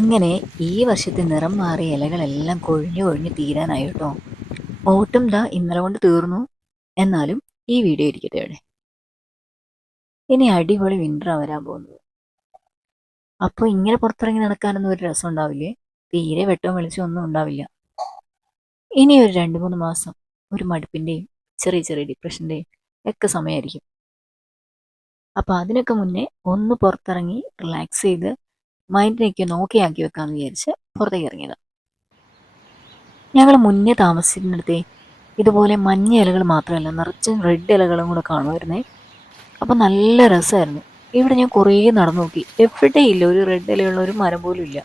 അങ്ങനെ ഈ വർഷത്തെ നിറം മാറിയ ഇലകളെല്ലാം കൊഴിഞ്ഞു കൊഴിഞ്ഞു തീരാനായി കേട്ടോ. ഓട്ടം ദാ ഇന്നലെ കൊണ്ട് തീർന്നു. എന്നാലും ഈ വീഡിയോ ഇരിക്കട്ടെ ഇവിടെ. ഇനി അടിപൊളി വിൻ്ററാ വരാൻ പോകുന്നത്. അപ്പോൾ ഇങ്ങനെ പുറത്തിറങ്ങി നടക്കാനൊന്നും ഒരു രസം ഉണ്ടാവില്ലേ? തീരെ വെട്ടവും വെളിച്ചവും ഒന്നും ഉണ്ടാവില്ല. ഇനി ഒരു 2-3 മാസം ഒരു മടുപ്പിൻ്റെയും ചെറിയ ചെറിയ ഡിപ്രഷൻ്റെയും ഒക്കെ സമയമായിരിക്കും. അപ്പോൾ അതിനൊക്കെ മുന്നേ ഒന്ന് പുറത്തിറങ്ങി റിലാക്സ് ചെയ്ത് മൈൻഡിനെയൊക്കെ ഒന്ന് ഓക്കെ ആക്കി വെക്കാമെന്ന് വിചാരിച്ച് പുറത്തേക്ക് ഇറങ്ങിയതാണ്. ഞങ്ങൾ മുന്നേ താമസിച്ചിരുന്നിടത്തെ ഇതുപോലെ മഞ്ഞ ഇലകൾ മാത്രമല്ല, നിറച്ചും റെഡ് ഇലകളും കൂടെ കാണുമായിരുന്നേ. അപ്പം നല്ല രസമായിരുന്നു. ഇവിടെ ഞാൻ കുറേ നടന്നു നോക്കി, എവിടെയില്ല ഒരു റെഡ് ഇലയുള്ള ഒരു മരം പോലും ഇല്ല.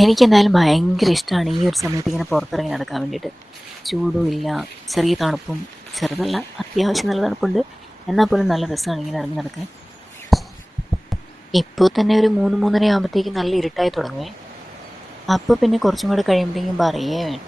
എനിക്കെന്തായാലും ഭയങ്കര ഇഷ്ടമാണ് ഈ ഒരു സമയത്ത് ഇങ്ങനെ പുറത്തിറങ്ങി നടക്കാൻ വേണ്ടിയിട്ട്. ചൂടും ഇല്ല, ചെറിയ തണുപ്പും, ചെറുതല്ല അത്യാവശ്യം നല്ല തണുപ്പുണ്ട്, എന്നാൽ പോലും നല്ല രസമാണ് ഇങ്ങനെ ഇറങ്ങി നടക്കാൻ. ഇപ്പോൾ തന്നെ ഒരു 3-3:30 ആകുമ്പോഴത്തേക്കും നല്ല ഇരുട്ടായി തുടങ്ങുവേ. അപ്പോൾ പിന്നെ കുറച്ചും കൂടെ കഴിയുമ്പോഴത്തേക്കും പറയേ വേണം,